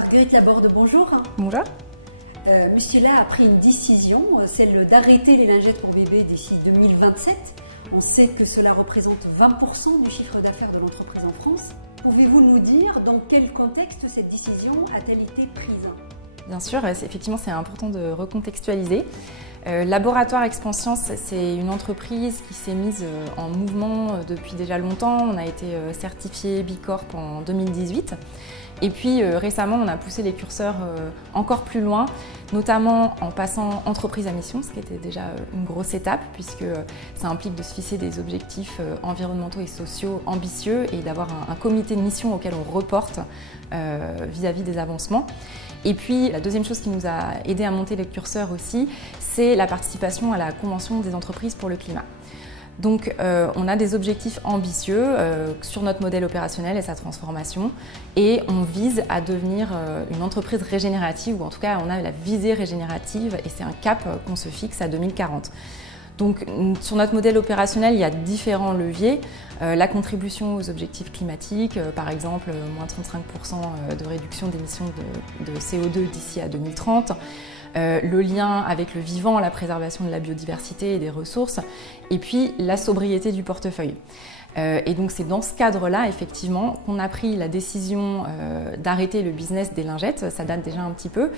Marguerite Laborde, bonjour. Bonjour. Monsieur a pris une décision, celle d'arrêter les lingettes pour bébés d'ici 2027. On sait que cela représente 20% du chiffre d'affaires de l'entreprise en France. Pouvez-vous nous dire dans quel contexte cette décision a-t-elle été prise? Bien sûr, effectivement, c'est important de recontextualiser. Laboratoire Expanscience, c'est une entreprise qui s'est mise en mouvement depuis déjà longtemps. On a été certifié B Corp en 2018. Et puis récemment, on a poussé les curseurs encore plus loin, notamment en passant entreprise à mission, ce qui était déjà une grosse étape, puisque ça implique de se fixer des objectifs environnementaux et sociaux ambitieux et d'avoir un comité de mission auquel on reporte vis-à-vis des avancements. Et puis la deuxième chose qui nous a aidé à monter les curseurs aussi, c'est la participation à la Convention des entreprises pour le climat. Donc on a des objectifs ambitieux sur notre modèle opérationnel et sa transformation et on vise à devenir une entreprise régénérative, ou en tout cas on a la visée régénérative et c'est un cap qu'on se fixe à 2040. Donc sur notre modèle opérationnel, il y a différents leviers. La contribution aux objectifs climatiques, par exemple moins 35% de réduction d'émissions de CO2 d'ici à 2030. Le lien avec le vivant, la préservation de la biodiversité et des ressources, et puis la sobriété du portefeuille. Et donc c'est dans ce cadre-là, effectivement, qu'on a pris la décision d'arrêter le business des lingettes. Ça date déjà un petit peu,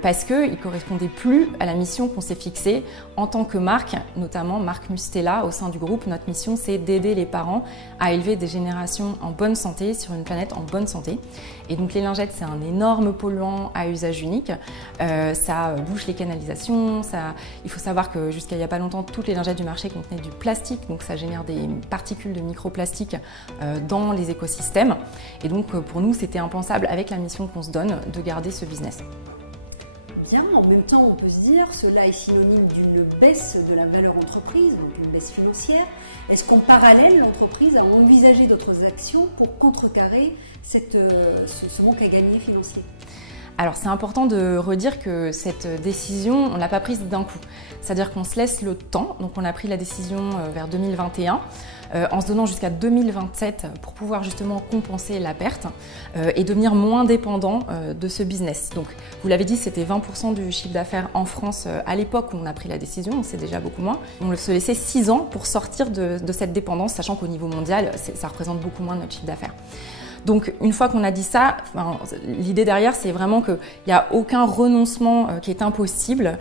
parce qu'il ne correspondait plus à la mission qu'on s'est fixée en tant que marque, notamment marque Mustela au sein du groupe. Notre mission, c'est d'aider les parents à élever des générations en bonne santé sur une planète en bonne santé. Et donc les lingettes, c'est un énorme polluant à usage unique. Ça bouche les canalisations. Il faut savoir que jusqu'à il n'y a pas longtemps, toutes les lingettes du marché contenaient du plastique, donc ça génère des particules de microplastiques dans les écosystèmes. Et donc pour nous, c'était impensable avec la mission qu'on se donne de garder ce business. Bien, en même temps, on peut se dire cela est synonyme d'une baisse de la valeur entreprise, donc une baisse financière. Est-ce qu'en parallèle, l'entreprise a envisagé d'autres actions pour contrecarrer ce manque à gagner financier? Alors c'est important de redire que cette décision, on ne l'a pas prise d'un coup. C'est-à-dire qu'on se laisse le temps, donc on a pris la décision vers 2021, en se donnant jusqu'à 2027 pour pouvoir justement compenser la perte et devenir moins dépendant de ce business. Donc vous l'avez dit, c'était 20% du chiffre d'affaires en France à l'époque où on a pris la décision, c'est déjà beaucoup moins. On se laissait 6 ans pour sortir de cette dépendance, sachant qu'au niveau mondial, ça représente beaucoup moins de notre chiffre d'affaires. Donc une fois qu'on a dit ça, l'idée derrière c'est vraiment qu'il n'y a aucun renoncement qui est impossible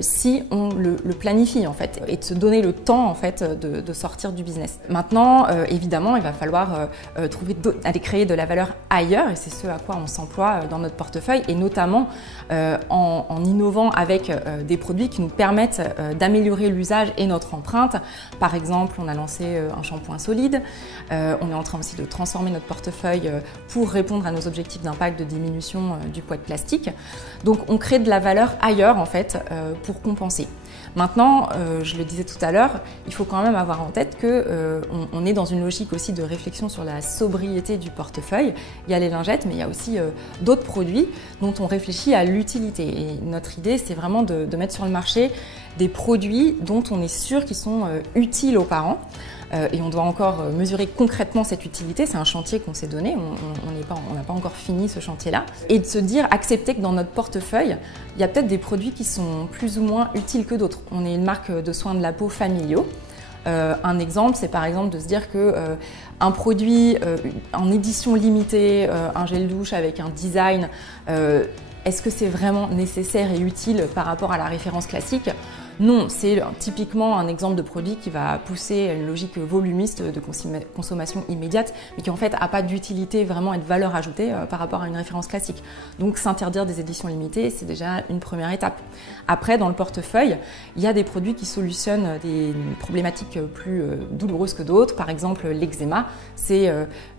si on le planifie en fait, et de se donner le temps en fait de sortir du business. Maintenant évidemment il va falloir aller créer de la valeur ailleurs, et c'est ce à quoi on s'emploie dans notre portefeuille, et notamment en innovant avec des produits qui nous permettent d'améliorer l'usage et notre empreinte. Par exemple, on a lancé un shampoing solide, on est en train aussi de transformer notre portefeuille pour répondre à nos objectifs d'impact de diminution du poids de plastique. Donc on crée de la valeur ailleurs en fait pour compenser. Maintenant, je le disais tout à l'heure, il faut quand même avoir en tête qu'on est dans une logique aussi de réflexion sur la sobriété du portefeuille. Il y a les lingettes, mais il y a aussi d'autres produits dont on réfléchit à l'utilité. Et notre idée, c'est vraiment de mettre sur le marché des produits dont on est sûr qu'ils sont utiles aux parents. Et on doit encore mesurer concrètement cette utilité. C'est un chantier qu'on s'est donné, on n'a pas encore fini ce chantier-là. Et de se dire, accepter que dans notre portefeuille, il y a peut-être des produits qui sont plus ou moins utiles que d'autres. On est une marque de soins de la peau familiaux. Un exemple, c'est par exemple de se dire que un produit en édition limitée, un gel douche avec un design, est-ce que c'est vraiment nécessaire et utile par rapport à la référence classique ? Non, c'est typiquement un exemple de produit qui va pousser à une logique volumiste de consommation immédiate, mais qui en fait n'a pas d'utilité vraiment et de valeur ajoutée par rapport à une référence classique. Donc s'interdire des éditions limitées, c'est déjà une première étape. Après, dans le portefeuille, il y a des produits qui solutionnent des problématiques plus douloureuses que d'autres. Par exemple, l'eczéma, c'est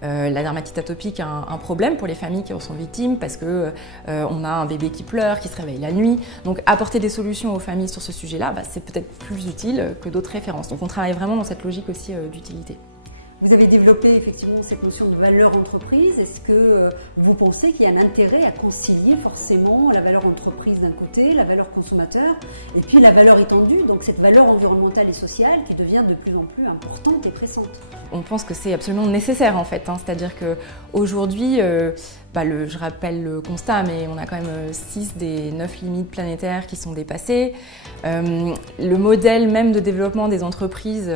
la dermatite atopique, un problème pour les familles qui en sont victimes parce que on a un bébé qui pleure, qui se réveille la nuit. Donc apporter des solutions aux familles sur ce sujet-là, c'est peut-être plus utile que d'autres références. Donc on travaille vraiment dans cette logique aussi d'utilité. Vous avez développé effectivement cette notion de valeur entreprise. Est-ce que vous pensez qu'il y a un intérêt à concilier forcément la valeur entreprise d'un côté, la valeur consommateur, et puis la valeur étendue, donc cette valeur environnementale et sociale qui devient de plus en plus importante et pressante? On pense que c'est absolument nécessaire en fait, c'est-à-dire qu'aujourd'hui, je rappelle le constat, mais on a quand même 6 des 9 limites planétaires qui sont dépassées. Le modèle même de développement des entreprises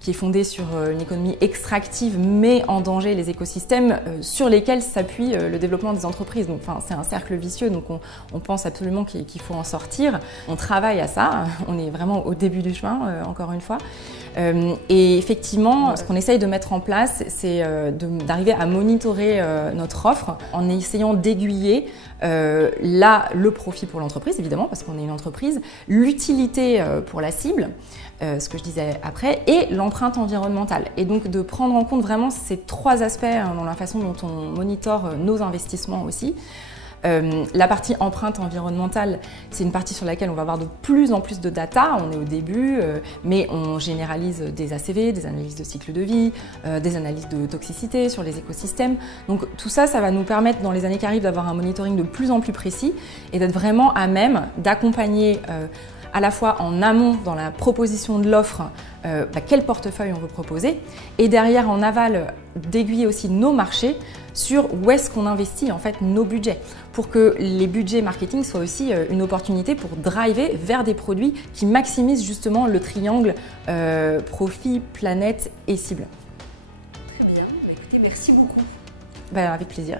qui est fondé sur une économie extractive met en danger les écosystèmes sur lesquels s'appuie le développement des entreprises. Donc, c'est un cercle vicieux, donc on pense absolument qu'il faut en sortir. On travaille à ça, on est vraiment au début du chemin, encore une fois. Et effectivement, ce qu'on essaye de mettre en place, c'est d'arriver à monitorer notre offre en essayant d'aiguiller le profit pour l'entreprise, évidemment, parce qu'on est une entreprise, l'utilité pour la cible, ce que je disais après, et l'empreinte environnementale. Et donc de prendre en compte vraiment ces 3 aspects dans la façon dont on monitore nos investissements aussi. La partie empreinte environnementale, c'est une partie sur laquelle on va avoir de plus en plus de data. On est au début, mais on généralise des ACV, des analyses de cycle de vie, des analyses de toxicité sur les écosystèmes. Donc tout ça, ça va nous permettre dans les années qui arrivent d'avoir un monitoring de plus en plus précis et d'être vraiment à même d'accompagner à la fois en amont dans la proposition de l'offre, quel portefeuille on veut proposer, et derrière en aval d'aiguiller aussi nos marchés sur où est-ce qu'on investit en fait nos budgets, pour que les budgets marketing soient aussi une opportunité pour driver vers des produits qui maximisent justement le triangle profit, planète et cible. Très bien, écoutez, merci beaucoup. Avec plaisir.